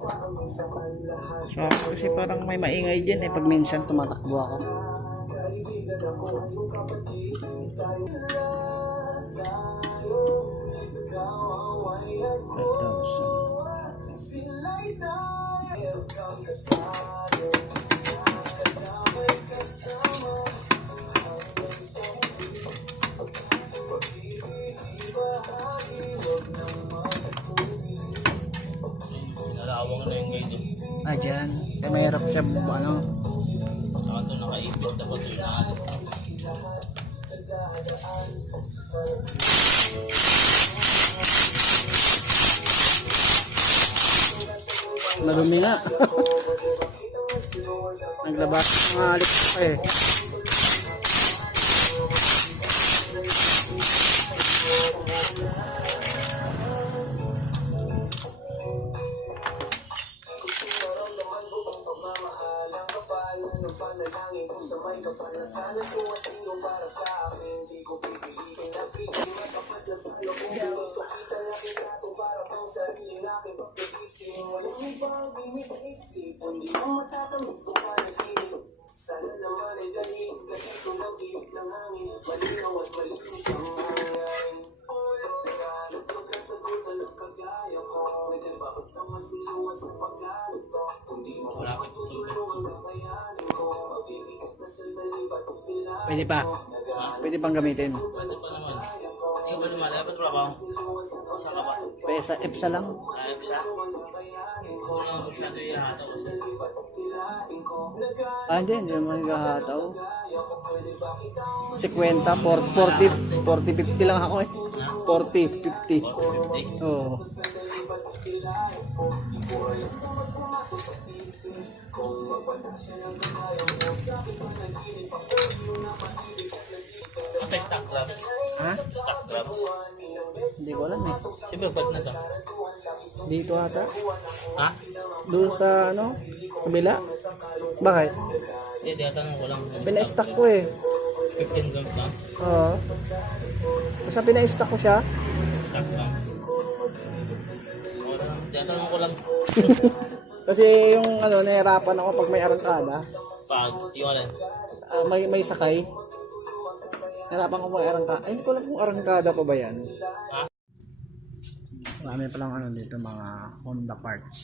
So kasi parang may maingay din pag minsan tumatakbo ako. Nalawang na yung guide. Ah, dyan. Kaya mahirap siya ano. Saka ito nakaipit na pag inaalis. Madumi na. Naglabas ng alik pa eh. Malapit ito. Pwede pa. Pwede pang gamitin. Pwede pa naman. Hindi ka ba naman? Dapat trabaho? Saan ka ba? Pesa EPSA lang. Ayop siya? Kung naman masyado yung hataw kasi. Ah, hindi naman nagahataw. 50, 40, 50 lang ako eh. 40, 50. 40-50? Oo. Ate, stock grabs. Ha? Stock grabs. Hindi ko alam eh. Siyempre, ba't na to? Dito ata. Ha? Doon sa ano? Kabila. Bakit? Hindi, tinatanong ko lang. Pina-stack ko eh. 15 grams lang. Oo. Basta pina-stack ko siya. Stock grams. Tinatanong ko lang. Kasi yung ano, nahirapan ako pag may arangkada. Pag, yung alin. May sakay. Nahirapan ko may arangkada. Ay, hindi ko alam kung arangkada pa ba yan. Ha? Marami palang ano dito, mga Honda parts.